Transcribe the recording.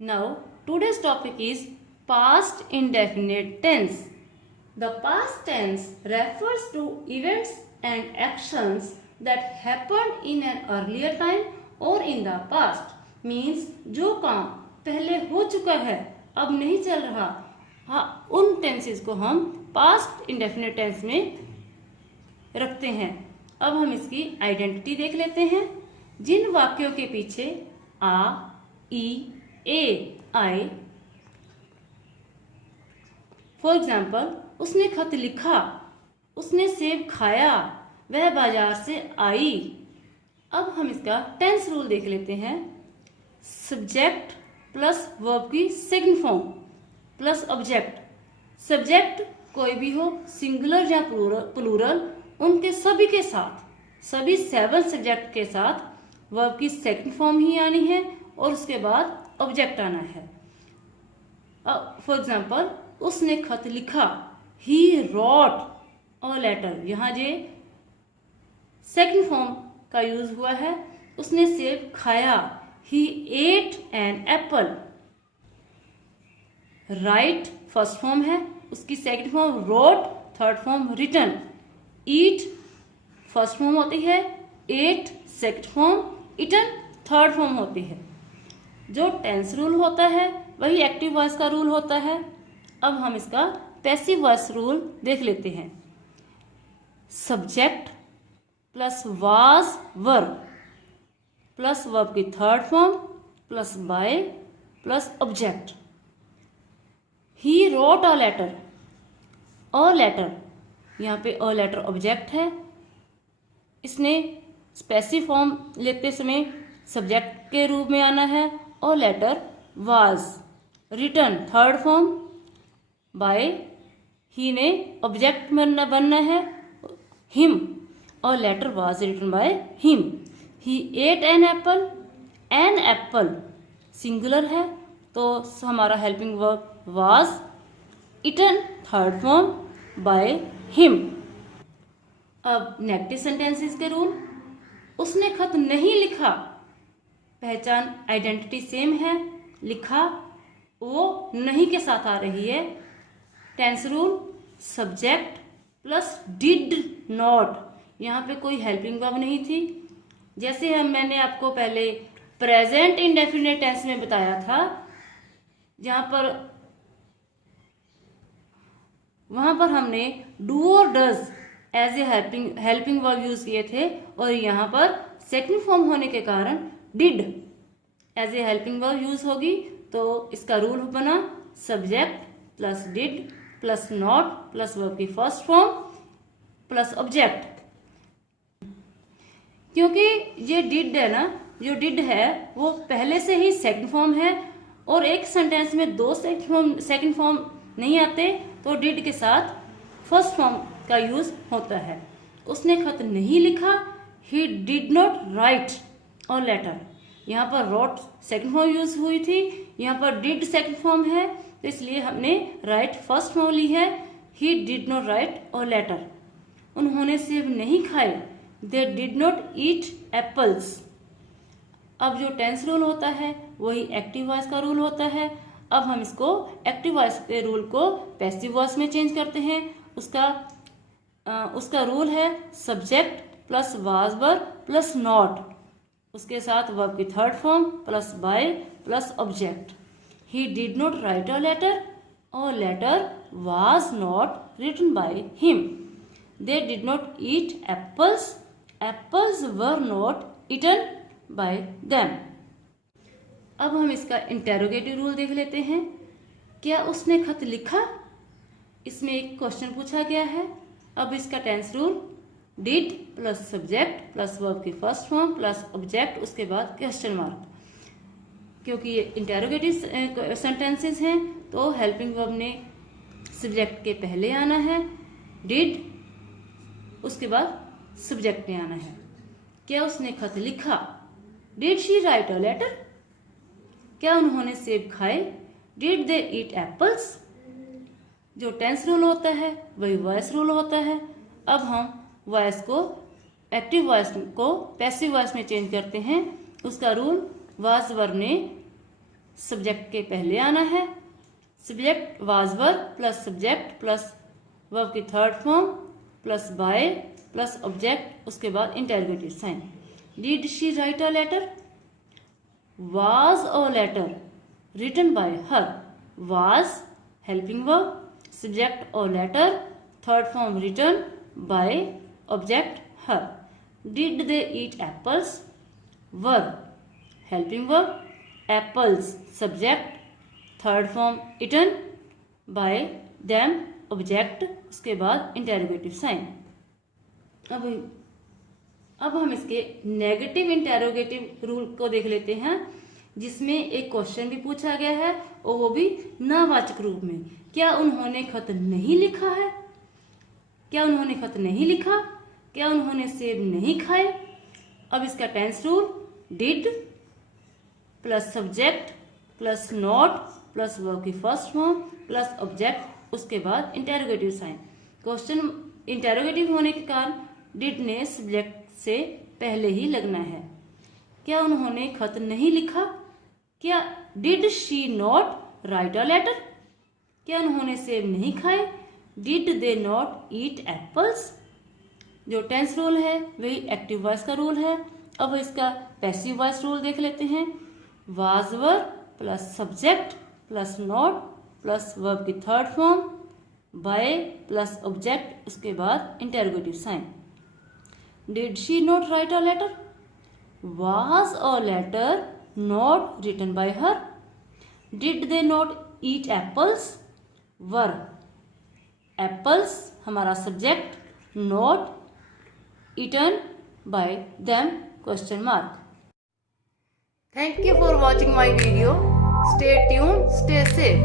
Now, today's topic is past indefinite tense. The past tense refers to events and actions that happened in an earlier time or in the past. Means जो काम पहले हो चुका है अब नहीं चल रहा, हाँ उन टेंसेस को हम पास्ट इंडेफिनिट टेंस में रखते हैं। अब हम इसकी आइडेंटिटी देख लेते हैं। जिन वाक्यों के पीछे आ, ई, ए आए, फॉर एग्जाम्पल उसने खत लिखा, उसने सेब खाया, वह बाजार से आई। अब हम इसका टेंस रूल देख लेते हैं। सब्जेक्ट प्लस वर्ब की second form plus object. Subject कोई भी हो, सिंगुलर या प्लूरल, उनके सभी के साथ, सभी 7 सब्जेक्ट के साथ वर्ब की सेकंड फॉर्म ही आनी है और उसके बाद ऑब्जेक्ट आना है। फॉर एग्जाम्पल उसने खत लिखा, ही रॉट अ लेटर, यहाँ जे सेकंड फॉर्म का यूज हुआ है। उसने सेब खाया, he ate an apple. Write first form है, उसकी second form wrote, third form written. Eat first form होती है, ate second form, eaten third form होती है। जो टेंस रूल होता है वही एक्टिव वॉइस का रूल होता है। अब हम इसका पैसिव वॉइस रूल देख लेते हैं। Subject plus was verb plus verb की third form plus by plus object. He wrote a letter, a letter, यहाँ पे अ लेटर ऑब्जेक्ट है। इसने पैसिव फॉर्म लेते समय सब्जेक्ट के रूप में आना है। A letter was, written third form, by he ने ऑब्जेक्ट बनना है him. A letter was written by him. He ate an apple singular है तो हमारा helping verb was, eaten third form by him. अब नेगेटिव सेंटेंसेस के rule. उसने खत नहीं लिखा, पहचान आइडेंटिटी सेम है, लिखा वो नहीं के साथ आ रही है। Tense rule subject plus did not, यहाँ पे कोई हेल्पिंग वर्ब नहीं थी। जैसे मैंने आपको पहले प्रेजेंट इंडेफिनिट टेंस में बताया था, जहां पर वहां पर हमने डू और does as a helping verb use किए थे और यहाँ पर सेकंड फॉर्म होने के कारण did as a helping verb use होगी। तो इसका रूल बना subject plus did plus not plus verb की फर्स्ट फॉर्म प्लस ऑब्जेक्ट। क्योंकि ये डिड है ना, जो डिड है वो पहले से ही सेकंड फॉर्म है और एक सेंटेंस में 2 सेकंड फॉर्म नहीं आते तो डिड के साथ फर्स्ट फॉर्म का यूज होता है। उसने खत नहीं लिखा, he did not write a letter. यहाँ पर रोट सेकंड फॉर्म यूज हुई थी, यहाँ पर डिड सेकंड फॉर्म है तो इसलिए हमने राइट फर्स्ट फॉर्म ली है। He did not write a letter. उन्होंने सेब नहीं खाए, they did not eat apples. अब जो टेंस रूल होता है वही एक्टिव वॉइस का रूल होता है। अब हम इसको एक्टिव वॉइस के रूल को पैसिव वॉइस में चेंज करते हैं। उसका रूल है subject plus was verb plus not, उसके साथ वर्ब की third form plus by plus object. He did not write a letter was not written by him. They did not eat apples were not eaten by them. अब हम इसका interrogative rule देख लेते हैं। क्या उसने खत लिखा, इसमें एक क्वेश्चन पूछा गया है। अब इसका tense rule did plus subject plus verb की फर्स्ट फॉर्म प्लस ऑब्जेक्ट, उसके बाद क्वेश्चन मार्क। क्योंकि ये इंटेरोगेटिव सेंटेंसेस हैं तो हेल्पिंग वर्ब ने सब्जेक्ट के पहले आना है, डिड उसके बाद सब्जेक्ट ने आना है। क्या उसने खत लिखा, did she write a letter. क्या उन्होंने सेब खाए, डिड दे ईट एप्पल्स। जो टेंस रूल होता है वही वॉइस रूल होता है। अब हम वॉइस को एक्टिव वॉइस को पैसिव वॉइस में चेंज करते हैं। उसका रूल वाज वर्ब ने सब्जेक्ट के पहले आना है। Subject was verb plus subject plus verb की third form plus by plus object, उसके बाद interrogative sign. Did she write a letter? Was a letter written by her. Was helping verb, subject और letter, third form written by object her. Did they eat apples? Verb helping verb, apples subject, third form eaten by them object, उसके बाद interrogative sign. अब हम इसके negative interrogative rule को देख लेते हैं, जिसमें एक क्वेश्चन भी पूछा गया है और वो भी नावाचक रूप में। क्या उन्होंने खत नहीं लिखा है? क्या उन्होंने खत नहीं लिखा? क्या उन्होंने सेब नहीं खाए? अब इसका tense rule, did plus subject plus not plus verb की फर्स्ट फॉर्म प्लस ऑब्जेक्ट, उसके बाद इंटेरोगेटिव साइन। क्वेश्चन इंटेरोगेटिव होने के कारण डिड ने सब्जेक्ट से पहले ही लगना है। क्या उन्होंने खत नहीं लिखा? क्या did she not write a letter? क्या उन्होंने सेब नहीं खाए? Did they not eat apples? जो टेंस रूल है वही एक्टिव वॉइस का रूल है। अब इसका पैसिव वॉइस रूल देख लेते हैं। Was verb plus subject plus not plus verb की third form by plus object, उसके बाद interrogative sign. Did she not write a letter? Was a letter not written by her? Did they not eat apples? Verb apples हमारा subject, not eaten by them question mark. Thank you for watching my video. Stay tuned, stay safe.